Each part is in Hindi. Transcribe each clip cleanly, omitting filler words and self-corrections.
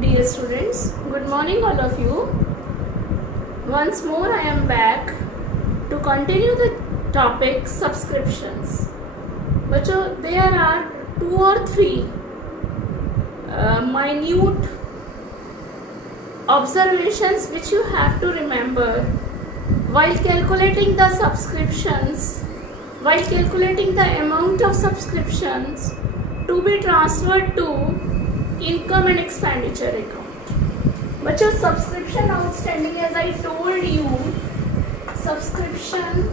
Dear students, good morning all of you. Once more I am back to continue the topic subscriptions. बच्चों, there are 2 or 3 minute observations which you have to remember while calculating the subscriptions, while calculating the amount of subscriptions to be transferred to income and expenditure account. बच्चों, subscription outstanding, as I told you, subscription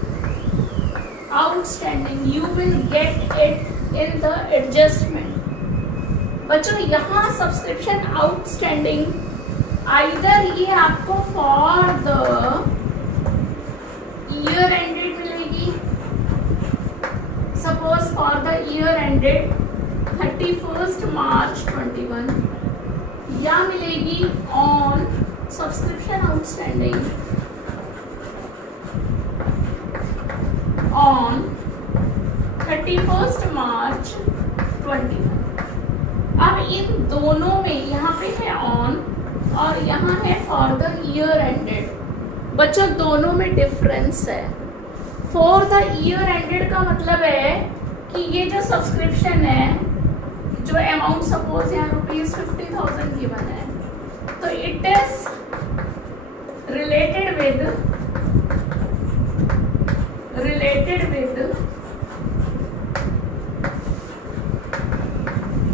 outstanding you will get it in the adjustment. बच्चों, यहाँ subscription outstanding either ये आपको for the year ended मिलेगी, suppose for the year ended 31st March 21, या मिलेगी on subscription outstanding on 31st March 21. अब इन दोनों में यहाँ पे है on और यहाँ है for the year ended. बच्चों, दोनों में डिफरेंस है. for the year ended का मतलब है कि ये जो सब्सक्रिप्शन है, जो अमाउंट सपोज यहाँ ₹50,000 गिवन है, तो it is related with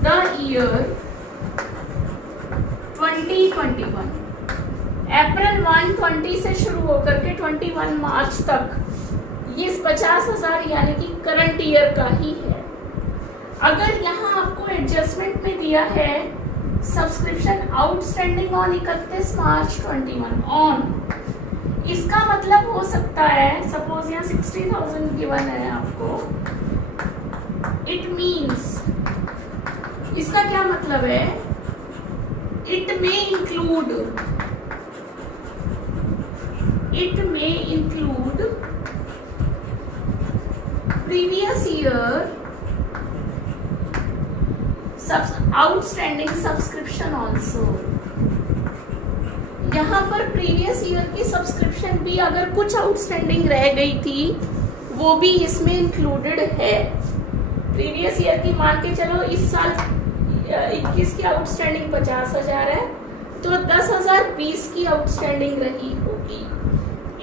the year 2021. अप्रैल 1, 20 से शुरू होकर के 21 मार्च तक ये 50,000 यानी कि करंट ईयर का ही है. अगर यहाँ आपको एडजस्टमेंट में दिया है subscription outstanding on 31 March 21 on, इसका मतलब हो सकता है सपोज यहाँ 60,000 गिवन है आपको, इट मीन्स इसका क्या मतलब है, it may include previous year outstanding subscription also. यहाँ पर प्रीवियस ईयर की सब्सक्रिप्शन भी अगर कुछ आउटस्टैंडिंग रह गई थी वो भी इसमें इंक्लूडेड है. प्रीवियस ईयर की मान के चलो इस साल 21 की आउटस्टैंडिंग 50,000 है, तो 10,000 20 की आउटस्टैंडिंग रही होगी.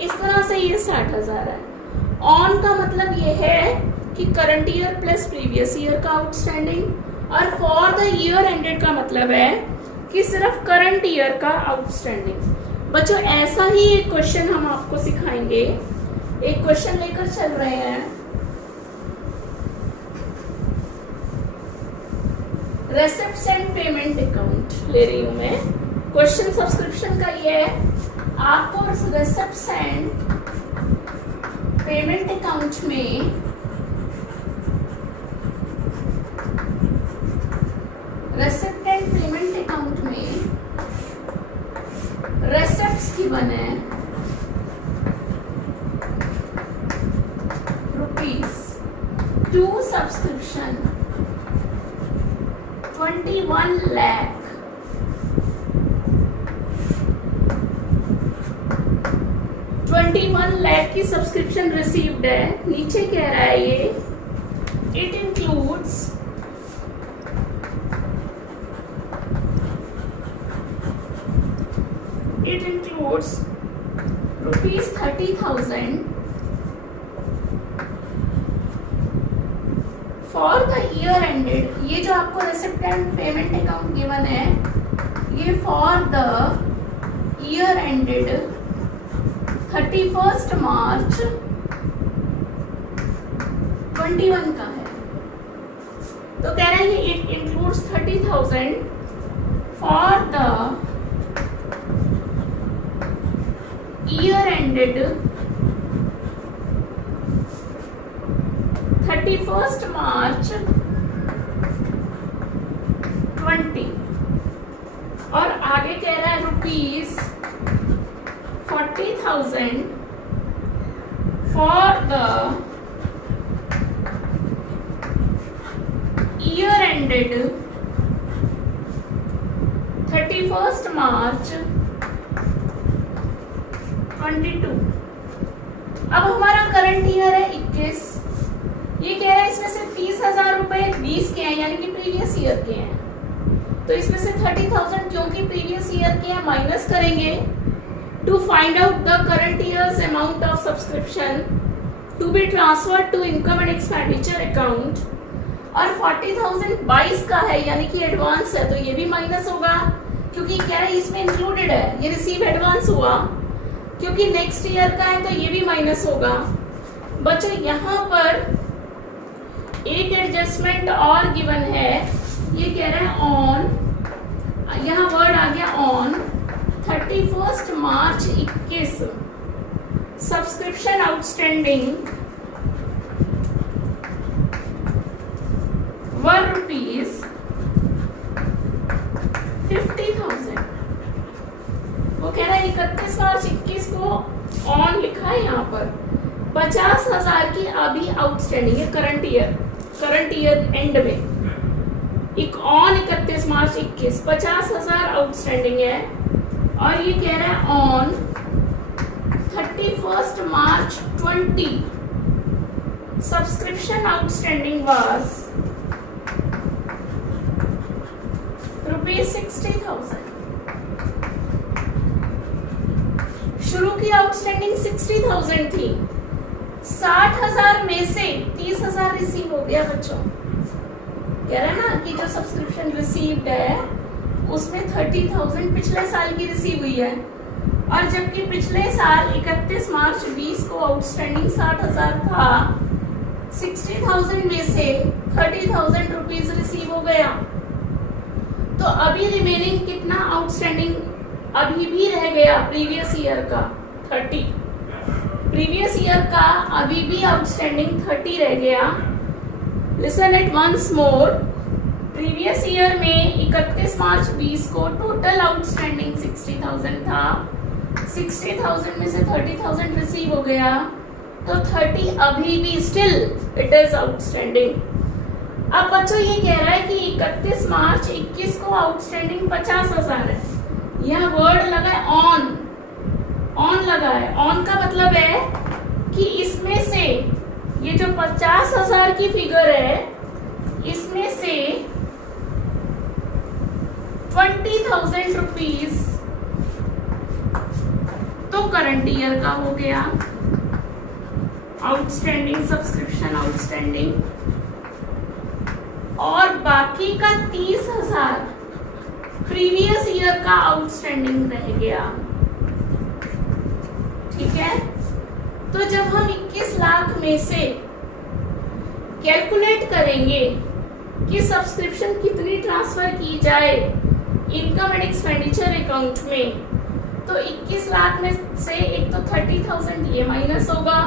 इस तरह से ये 60,000 है. ऑन का मतलब ये है कि current year plus previous year का आउटस्टैंडिंग, और फॉर द ईयर एंडेड का मतलब है कि सिर्फ करंट ईयर का आउटस्टैंडिंग. बच्चों, ऐसा ही एक क्वेश्चन हम आपको सिखाएंगे. एक क्वेश्चन लेकर चल रहे हैं. रेसिप्ट्स एंड पेमेंट अकाउंट ले रही हूं मैं. क्वेश्चन सब्सक्रिप्शन का ये है, आपको रेसिप्ट्स एंड पेमेंट अकाउंट में रेसिप्ट एंड पेमेंट अकाउंट में रेसिप्ट्स गिवन है ₹2 सब्सक्रिप्शन 21 लाख. की सब्सक्रिप्शन रिसीव्ड है. नीचे कह रहा है ये it includes ₹30,000 for the year ended. ये जो आपको receipt and payment account given है, ये for the year ended 31st मार्च 21 का है. तो कह रहा है ये it includes 30,000 for the year ended 31st मार्च 20. और आगे कह रहा है ₹40,000 for the year ended 31st 31 मार्च 22। अब हमारा करंट ईयर है 21। ये कह रहा है इसमें से 30,000 रुपए 20 के हैं, यानी कि प्रीवियस ईयर के हैं, तो इसमें से 30,000 क्योंकि प्रीवियस ईयर के हैं माइनस करेंगे to find out the current years amount of subscription to be transferred to income and expenditure account. और 40,000 22 का है, यानी कि एडवांस है, तो ये भी माइनस होगा क्योंकि कह रहा है इसमें इंक्लूडेड है, ये रिसीव एडवांस हुआ, क्योंकि नेक्स्ट ईयर का है तो ये भी माइनस होगा। बच्चों यहाँ पर एक एडजस्टमेंट और गिवन है, ये कह रहा है ऑन, यहाँ वर्ड आ गया on 31 March 21 subscription outstanding were rupees 50,000। वो कह रहा है 31 मार्च 21 को ऑन लिखा है यहाँ पर 50,000 की अभी आउटस्टैंडिंग है करंट ईयर एंड में। एक ऑन 31 मार्च 21 50,000 आउटस्टैंडिंग है, और ये कह रहा है on 31 March 20 subscription outstanding was ₹60,000। शुरू की आउटस्टैंडिंग 60,000 थी, 60,000 में से 30,000 रिसीव हो गया बच्चों। कह रहा है ना कि जो सब्सक्रिप्शन रिसीव्ड है उसमें 30,000 पिछले साल की रिसीव हुई है, और जबकि पिछले साल 31 मार्च 20 को आउटस्टैंडिंग 60,000 था, 60,000 में से 30,000 रुपीज रिसीव हो गया। तो अभी रिमेनिंग कितना आउटस्टैंडिंग अभी भी रह गया प्रीवियस ईयर का 30, प्रीवियस ईयर का अभी भी आउटस्टैंडिंग 30 रह गया। Listen it once more, previous year में 31 मार्च 20 को टोटल आउटस्टैंडिंग 60,000 था, 60,000 में से 30,000 रिसीव हो गया, तो 30 अभी भी स्टिल इट इज आउटस्टैंडिंग। अब बच्चों ये कह रहा है कि 31 मार्च 21 को आउटस्टैंडिंग 50,000 है, यह वर्ड लगा है ऑन लगा है। ऑन का मतलब है कि इसमें से ये जो 50,000 की फिगर है इसमें से 20,000 रुपीज तो करंट ईयर का हो गया आउटस्टैंडिंग, सब्सक्रिप्शन आउटस्टैंडिंग, और बाकी का 30,000 प्रीवियस ईयर का आउटस्टैंडिंग रह गया। ठीक है, तो जब हम 21 लाख में से कैलकुलेट करेंगे कि सब्सक्रिप्शन कितनी ट्रांसफर की जाए इनकम एंड एक्सपेंडिचर अकाउंट में, तो 21 लाख में से एक तो 30,000 ये माइनस होगा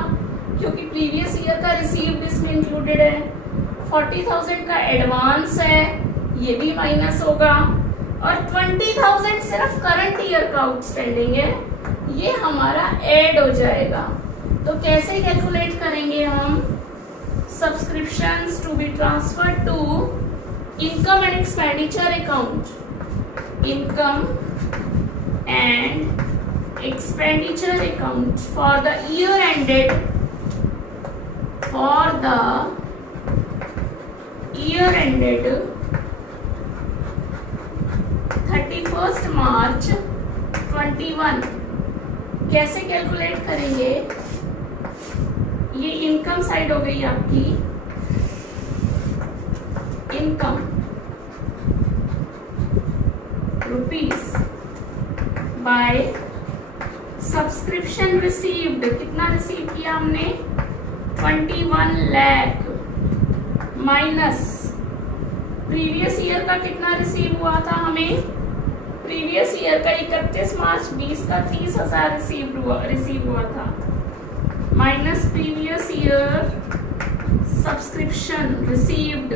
क्योंकि प्रीवियस ईयर का रिसीव्ड इसमें इंक्लूडेड है, 40,000 का एडवांस है ये भी माइनस होगा, और 20,000 सिर्फ करंट ईयर का आउटस्टैंडिंग है, ये हमारा ऐड हो जाएगा। तो कैसे कैलकुलेट करेंगे हम? Subscriptions to be transferred to income and expenditure account, income and expenditure account for the year ended, for the year ended 31 March 21। कैसे कैलकुलेट करेंगे? ये इनकम साइड हो गई आपकी, income rupees by subscription received, कितना रिसीव किया हमने? 21 लाख माइनस प्रीवियस ईयर का कितना रिसीव हुआ था हमें? प्रीवियस ईयर का 31 मार्च 20 का 30,000 रिसीव हुआ था, minus previous year subscription received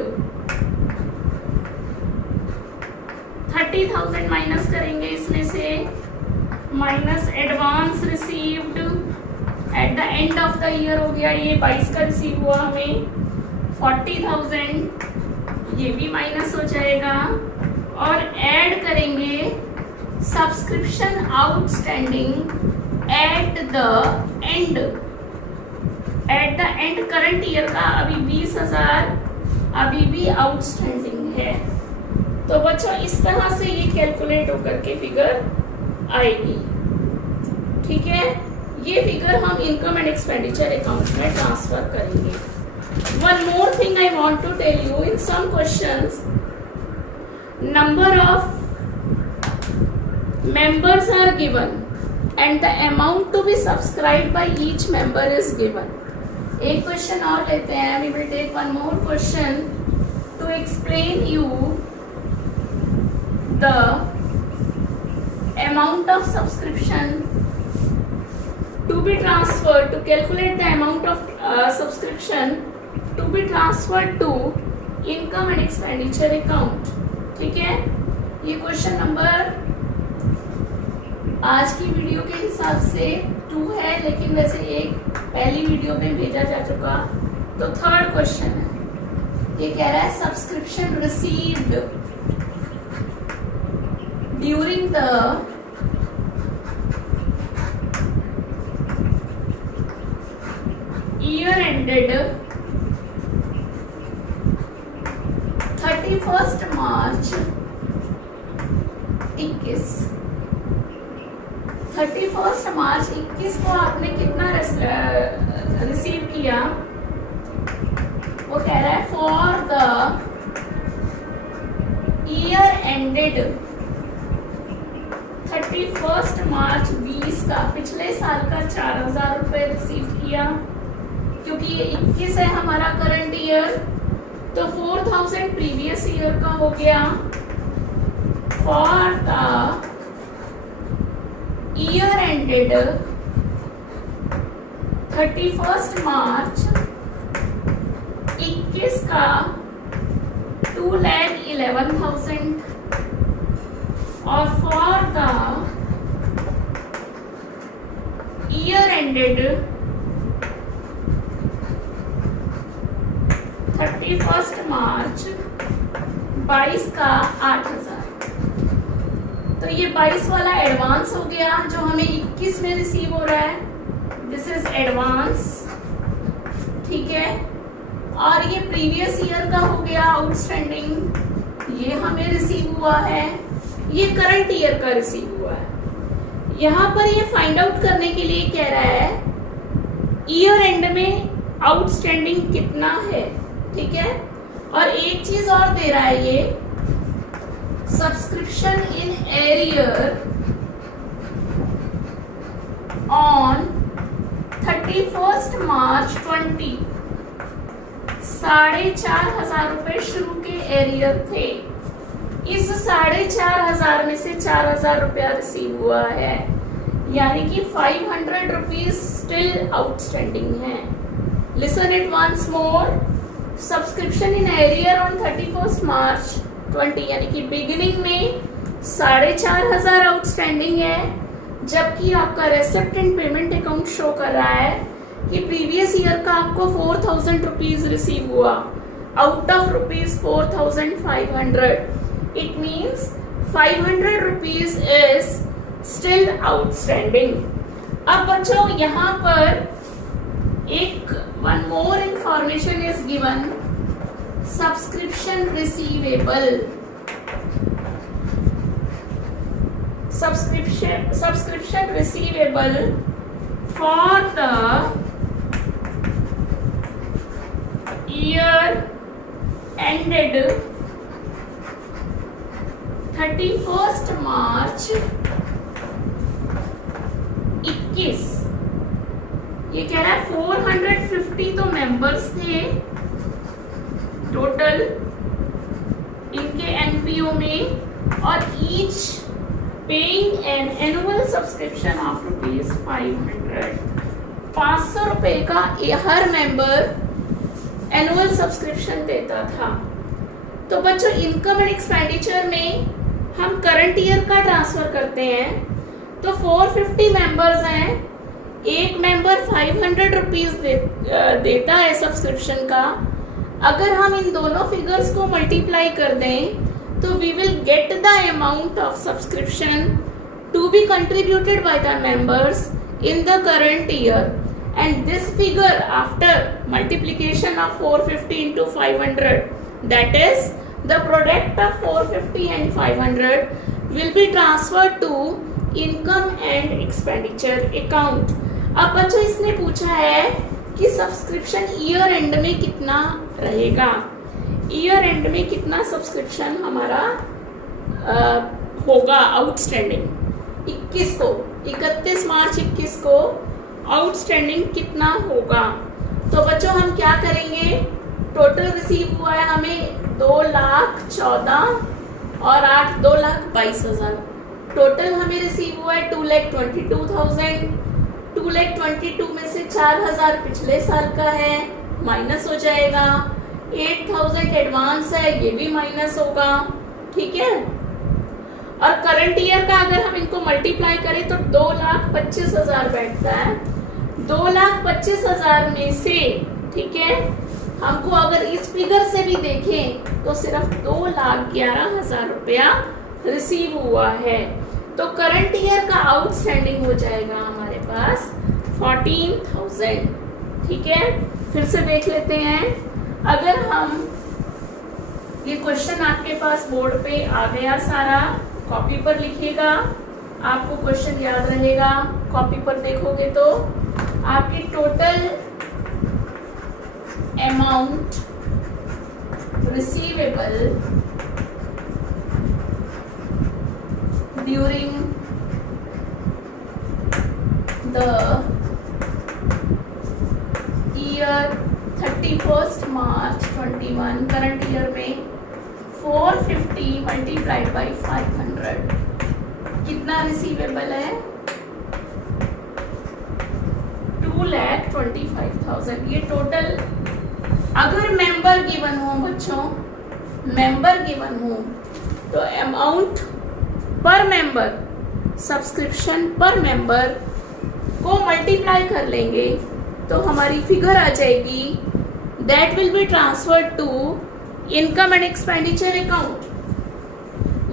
30,000 minus करेंगे इसमें से, minus advance received at the end of the year हो गया, ये 22 का रिसीव हुआ हमें, 40,000 ये भी माइनस हो जाएगा, और ऐड करेंगे subscription outstanding at the end current year का अभी 20,000 अभी भी आउटस्टैंडिंग है। तो बच्चों इस तरह से ये कैलकुलेट होकर के फिगर आएगी। ठीक है, ये फिगर हम इनकम एंड एक्सपेंडिचर अकाउंट में ट्रांसफर करेंगे। One more thing I want to tell you, in some questions number of members are given and the amount to be subscribed by each member is given. एक क्वेश्चन और लेते हैं, we will take one more question to explain you the amount of subscription to be transferred, to calculate the amount of subscription to be transferred to income and expenditure account. ठीक है, ये क्वेश्चन नंबर आज की वीडियो के हिसाब से 2 है, लेकिन वैसे एक पहली वीडियो में भेजा जा चुका, तो थर्ड क्वेश्चन है। ये कह रहा है subscription received during the year ended 31 March 21। 31 March 21 को आपने कितना रिसीव किया? वो कह रहा है for the year ended 31 March 20 का, पिछले साल का 4,000 रुपए रिसीव किया, क्योंकि ये 21 है हमारा करंट ईयर, तो 4,000 प्रीवियस ईयर का हो गया। For the year ended 31 March 21 का 2,11,000 और फॉर द ईयर एंडेड 31 मार्च 22 का 8,000। तो ये 22 वाला एडवांस हो गया जो हमें 21 में रिसीव हो रहा है, दिस इज एडवांस। ठीक है, और ये प्रीवियस ईयर का हो गया आउटस्टैंडिंग, ये हमें रिसीव हुआ है, ये करंट ईयर का रिसीव हुआ है। यहाँ पर ये फाइंड आउट करने के लिए कह रहा है ईयर एंड में आउटस्टैंडिंग कितना है। ठीक है, और एक चीज और दे रहा है ये subscription in arrear on 31 March 20, 4,500 रुपए शुरू के एरियर थे। इस 4,500 में से 4,000 रुपया रिसीव हुआ है, यानी कि 500 रुपीज स्टिल आउटस्टैंडिंग है। Listen it once more, subscription in arrear on 31 March 20, यानी कि बिगिनिंग में 4,500 आउटस्टैंडिंग है, जबकि आपका receipt and payment account show कर रहा है कि प्रीवियस ईयर का आपको 4,000 रुपीज रिसीव हुआ out of rupees 4,500। It means 500 rupees is still outstanding. अब बच्चों यहाँ पर एक one more information is given, subscription receivable. Subscription receivable for the year ended 31 March 21। ये कह रहा है 450 तो मेंबर्स थे टोटल इनके एनपीओ में, और each paying an annual subscription of ₹500। 500 रुपए का हर मेंबर एनुअल सब्सक्रिप्शन देता था। तो बच्चों इनकम एंड एक्सपेंडिचर में हम करंट ईयर का ट्रांसफर करते हैं, तो 450 मेंबर्स हैं, एक मेंबर 500 रुपीज देता है सब्सक्रिप्शन का। अगर हम इन दोनों फिगर्स को मल्टीप्लाई कर दें तो we will get the amount of subscription to be contributed by the members in the current year, and this figure after multiplication of 450 into 500, that is the product of 450 and 500 will be transferred to income and expenditure account. अब बच्चों इसने पूछा है कि सब्सक्रिप्शन ईयर एंड में कितना रहेगा, ईयर एंड में कितना सब्सक्रिप्शन हमारा होगा आउटस्टैंडिंग 21 को, 31 मार्च 21 को आउटस्टैंडिंग कितना होगा। तो बच्चों हम क्या करेंगे, टोटल रिसीव हुआ है हमें 2,14,000 और 2,22,000, टोटल हमें रिसीव हुआ है 2,22,000। 2,22,000 में से 4,000 पिछले साल का है, माइनस हो जाएगा। 8,000 एडवांस है, ये भी माइनस होगा, ठीक है। और करंट ईयर का अगर हम इनको मल्टीप्लाई करें तो 2,25,000 बैठता है। 2,25,000 में से, ठीक है, हमको अगर इस फिगर से भी देखें तो सिर्फ 2,11,000 रुपया रिसीव हुआ है। तो करंट ईयर का आउटस्टैंडिंग हो जाएगा हमारे पास 14,000, ठीक है। फिर से देख लेते हैं, अगर हम ये क्वेश्चन आपके पास बोर्ड पे आ गया सारा, कॉपी पर लिखिएगा, आपको क्वेश्चन याद रहेगा। कॉपी पर देखोगे तो आपकी total amount receivable during the year 31 March 21, current year में 450 मल्टीप्लाइड बाई 500 कितना रिसीवेबल है, 2,25,000। ये टोटल अगर मेंबर गिवन हो बच्चों, मेंबर गिवन हो तो amount per member, subscription per member को मल्टीप्लाई कर लेंगे तो हमारी फिगर आ जाएगी, that will be transferred to income and expenditure account.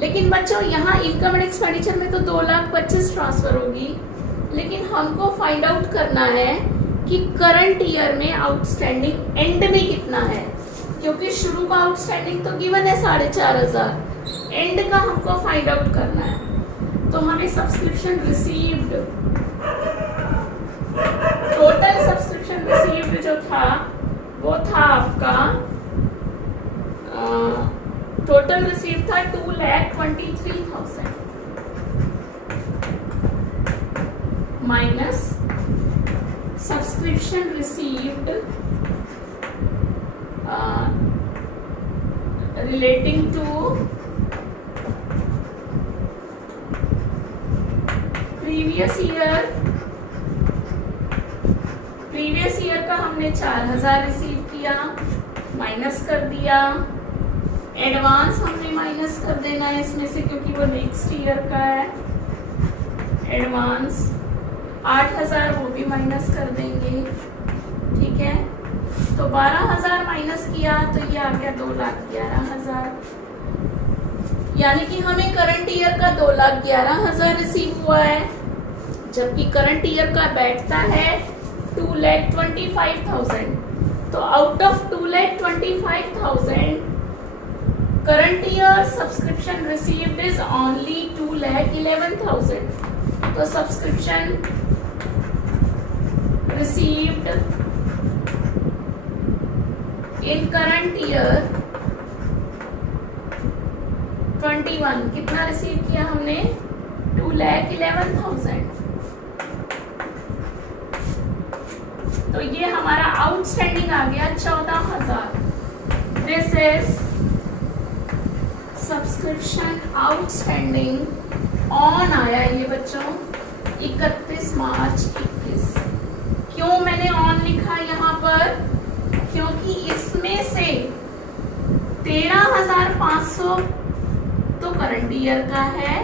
लेकिन बच्चों यहाँ इनकम एंड एक्सपेंडिचर में तो 2,25,000 ट्रांसफर होगी, लेकिन हमको फाइंड आउट करना है कि करंट ईयर में आउटस्टैंडिंग एंड में कितना है, क्योंकि शुरू का आउटस्टैंडिंग तो गिवन है 4,500, एंड का हमको फाइंड आउट करना है। तो हमें subscription received, total subscription received जो था वो था आपका, टोटल रिसीव था 2,23,000 minus subscription received relating to previous year का हमने 4,000 रिसीव किया, माइनस कर दिया। एडवांस हमने माइनस कर देना है इसमें से, क्योंकि वो नेक्स्ट ईयर का है। एडवांस 8,000 वो भी माइनस कर देंगे, ठीक है। तो 12,000 माइनस किया तो ये आ गया 2,11,000, यानी कि हमें करंट ईयर का 2,11,000 रिसीव हुआ है, जबकि करंट ईयर का बैठता है 2,25,000। तो out of 2,25,000 current year subscription received is only 2,11,000. तो subscription received in current year 21 कितना रिसीव किया हमने, 2,11,000। तो ये हमारा आउटस्टैंडिंग आ गया 14,000। This is subscription outstanding on आया ये बच्चों 31 मार्च 21। क्यों मैंने ऑन लिखा यहाँ पर, क्योंकि इसमें से 13,500 तो करंट ईयर का है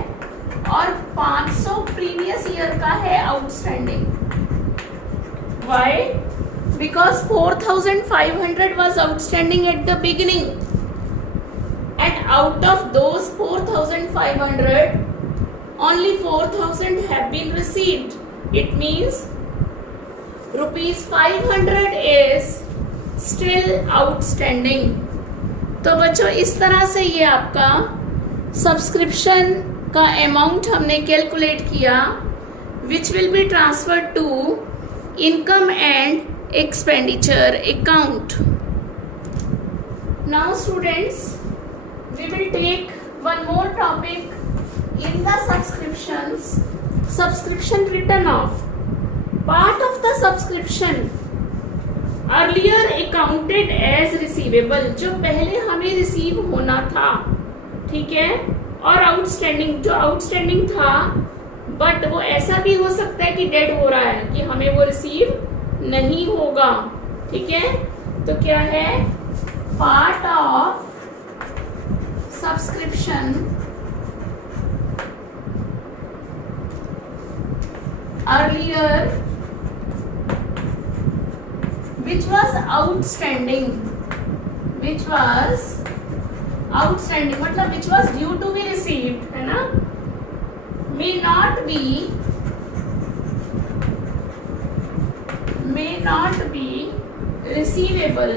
और 500 प्रीवियस ईयर का है outstanding. Why? Because 4,500 was outstanding at the beginning, and out of those 4,500, only 4,000 have been received. It means rupees 500 is still outstanding. तो बच्चों इस तरह से ये आपका सब्सक्रिप्शन का अमाउंट हमने कैलकुलेट किया, which will be transferred to income and expenditure account. Now students, we will take one more topic in the subscriptions. Subscription written off. Part of the subscription earlier accounted as receivable, जो पहले हमें रिसीव होना था, ठीक है, और आउटस्टैंडिंग, जो आउटस्टैंडिंग था बट वो ऐसा भी हो सकता है कि डेड हो रहा है, कि हमें वो रिसीव नहीं होगा, ठीक है. तो क्या है, part of subscription earlier which was outstanding मतलब which was due to be received, है ना, may not be receivable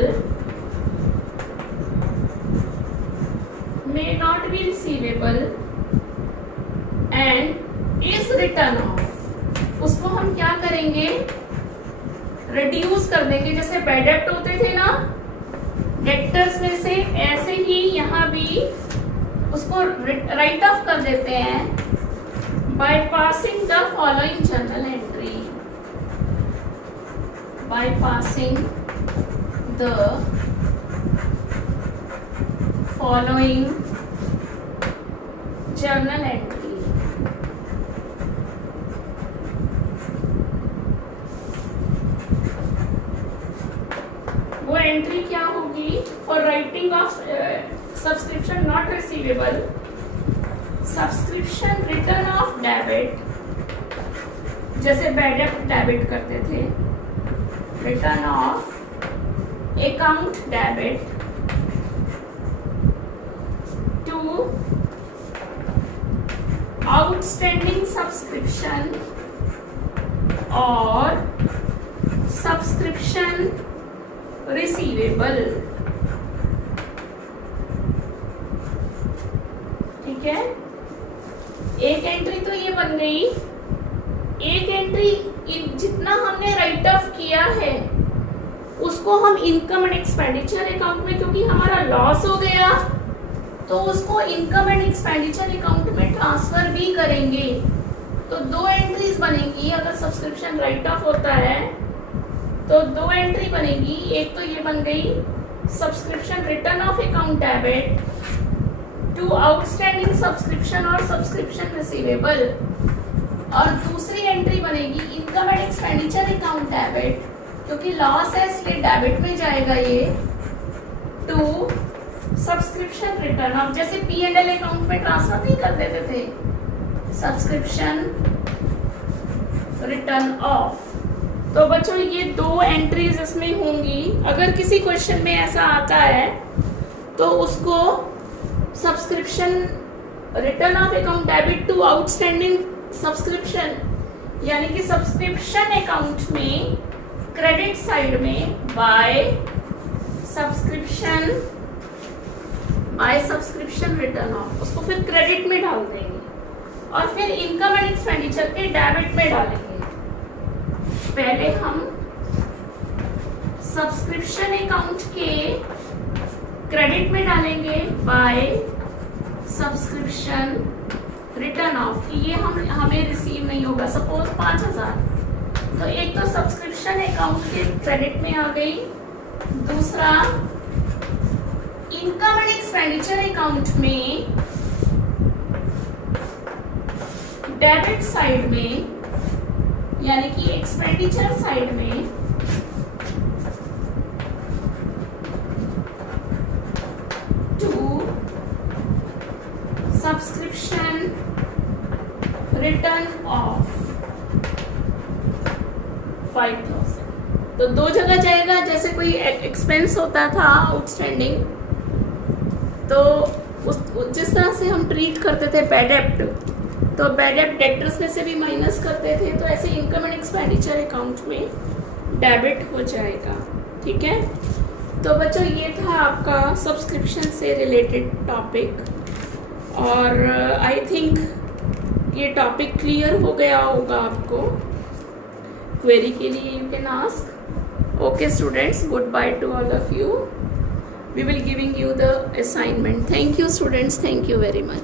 and is written off. उसको हम क्या करेंगे, रिड्यूस कर देंगे. जैसे बैड डेब्ट होते थे ना डेक्टर्स में से, ऐसे ही यहाँ भी उसको राइट ऑफ कर देते हैं by passing the following journal entry. By passing the following journal entry. वो एंट्री क्या होगी, for writing off subscription not receivable, subscription written off debit, जैसे बैड डेब्ट डेबिट करते थे, written off account debit to outstanding subscription और सब्सक्रिप्शन रिसीवेबल. ठीक है, एक एंट्री तो ये बन गई. एक एंट्री जितना हमने राइट ऑफ किया है उसको हम इनकम एंड एक्सपेंडिचर अकाउंट में, क्योंकि हमारा लॉस हो गया तो उसको इनकम एंड एक्सपेंडिचर अकाउंट में ट्रांसफर भी करेंगे. तो दो एंट्रीज बनेगी. अगर सब्सक्रिप्शन राइट ऑफ होता है तो दो एंट्री बनेगी. एक तो ये बन गई subscription written off account debit to outstanding subscription और सब्सक्रिप्शन रिसीवेबल, और दूसरी एंट्री बनेगी income and expenditure account debit, क्योंकि लॉस है इसलिए डेबिट में जाएगा ये, टू सब्सक्रिप्शन रिटर्न ऑफ. जैसे P&L अकाउंट में ट्रांसफर नहीं कर देते थे, सब्सक्रिप्शन रिटर्न ऑफ. तो बच्चों ये दो एंट्रीज इसमें होंगी. अगर किसी क्वेश्चन में ऐसा आता है तो उसको subscription written off account debit to outstanding subscription, यानी कि सब्सक्रिप्शन अकाउंट में क्रेडिट साइड में बाय सब्सक्रिप्शन रिटर्न ऑफ, उसको फिर क्रेडिट में डाल देंगे और फिर इनकम एंड एक्सपेंडिचर के डेबिट में डालेंगे. पहले हम सब्सक्रिप्शन अकाउंट के क्रेडिट में डालेंगे बाय सब्सक्रिप्शन रिटर्न ऑफ, कि ये हमें रिसीव नहीं होगा. सपोज 5,000, तो एक तो सब्सक्रिप्शन अकाउंट के क्रेडिट में आ गई, दूसरा इनकम एंड एक्सपेंडिचर अकाउंट में डेबिट साइड में, यानी कि एक्सपेंडिचर साइड में टू सब्सक्रिप्शन रिटर्न ऑफ 5,000. तो दो जगह जाएगा. जैसे कोई एक्सपेंस होता था आउटस्टैंडिंग, तो जिस तरह से हम ट्रीट करते थे बैड डेब्ट, तो बैड डेटर्स में से भी माइनस करते थे, तो ऐसे इनकम एंड एक्सपेंडिचर अकाउंट में डेबिट हो जाएगा। ठीक है, तो बच्चों ये था आपका सब्सक्रिप्शन से रिलेटेड टॉपिक, और आई थिंक ये टॉपिक क्लियर हो गया होगा आपको। क्वेरी के लिए you can ask. Okay students, good by two all of you. We will giving you the assignment. Thank you students, thank you very much.